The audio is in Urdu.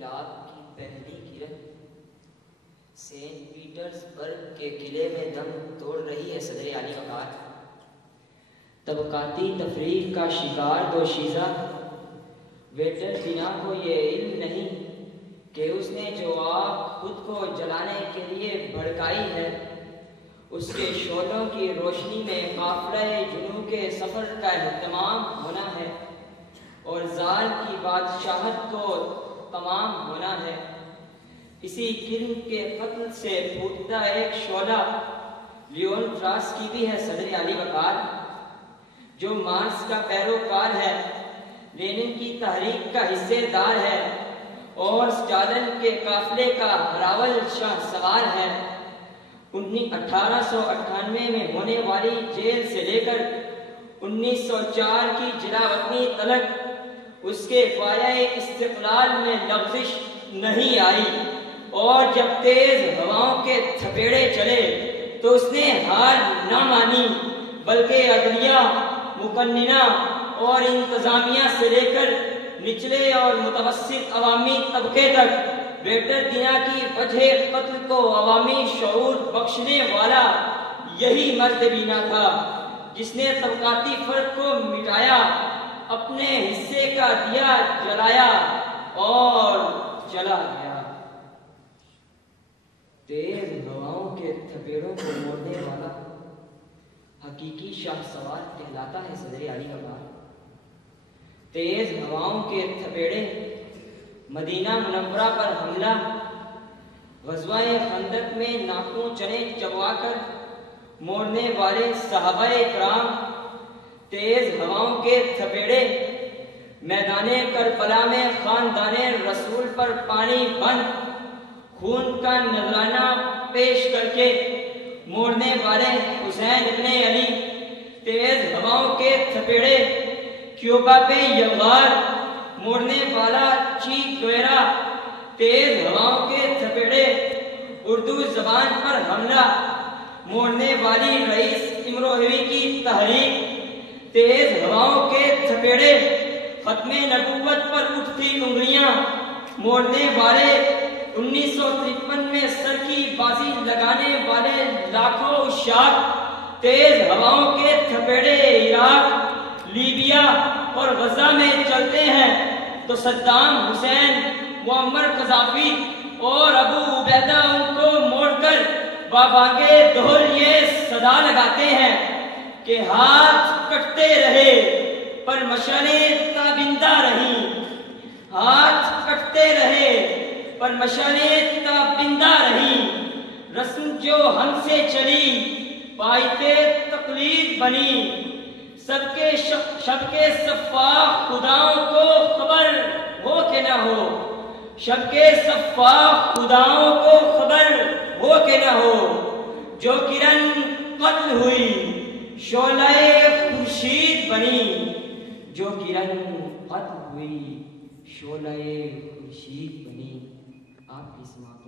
انقلاب کی پہلی کرن سینٹ پیٹرز برگ کے قلعے میں دم توڑ رہی ہے صدر عالی وقار۔ طبقاتی تفریق کا شکار دوشیزہ ویٹر دینا کو یہ علم نہیں کہ اس نے جو آگ خود کو جلانے کے لیے بھڑکائی ہے اس کے شعلوں کی روشنی میں قافلہ جنو کے سفر کا اہتمام ہونا ہے اور زال کی بادشاہت کو تمام ہونا ہے۔ اسی کرن کے قتل سے پھوٹتا ایک شعلہ لیون ٹراسکی بھی ہے صدر عالی وقار، جو مارکس کا پیروکار ہے، لینن کی تحریک کا حصے دار ہے اور اسٹالن کے قافلے کا ہراول شاہ سوار ہے۔ 1898 میں ہونے والی جیل سے لے کر 1904 کی جلا وطنی تلک اس کے پایۂ استقلال میں لغزش نہیں آئی، اور جب تیز ہواؤں کے تھپیڑے چلے تو اس نے ہار نہ مانی، بلکہ عدلیہ، مقننہ اور انتظامیہ سے لے کر نچلے اور متوسط عوامی طبقے تک ویٹر دینا کی وجہ قتل کو عوامی شعور بخشنے والا یہی مرد بینا تھا جس نے طبقاتی فرق کو مٹایا، اپنے حصے کا دیا جلایا اور چلا گیا۔ تیز ہواؤں کے تھپیڑوں کو موڑنے والا حقیقی شاہ سوار کہلاتا ہے صدر عالی وقار۔ تیز ہواؤں کے تھپیڑے، مدینہ منورہ پر حملہ، غزوہ خندق میں ناکوں چنے چبوا کر موڑنے والے صحابہ کرام، تیز ہواؤں کے تھپیڑے، میدان کربلا میں خاندان رسول پر پانی بند خون کا نذرانہ پیش کر کے موڑنے والے حسین ابن علی، تیز ہواؤں کے تھپیڑے، کیوبا پہ یلغار موڑنے والا چی گویرا، تیز ہواؤں کے تھپیڑے، اردو زبان پر حملہ موڑنے والی رئیس امروہوی کی تحریک، تیز ہواؤں کے تھپیڑے، ختم نبوت پر اٹھتی انگلیاں موڑنے والے 1953 میں سر کی بازی لگانے والے لاکھوں اشاق، تیز ہواؤں کے تھپیڑے عراق، لیبیا اور غزہ میں چلتے ہیں تو صدام حسین، معمر قذافی اور ابو عبیدہ ان کو موڑ کر بابانگے دہل یہ صدا لگاتے ہیں کہ ہاتھ کٹتے رہے پر مشعلیں تابندہ رہیں، ہاتھ کٹتے رہے پر مشعلیں تابندہ رہیں، رسم جو ہم سے چلی پائتے تقلید بنی، شب کے سفاح خداؤں کو خبر ہو کہ نہ ہو، شب کے سفاح خداؤں کو خبر ہو کہ نہ ہو، جو کرن قتل ہوئی شعلہ خورشید بنی، جو کرن قتل ہوئی شعلہ خورشید بنی۔ آپ کی سماعت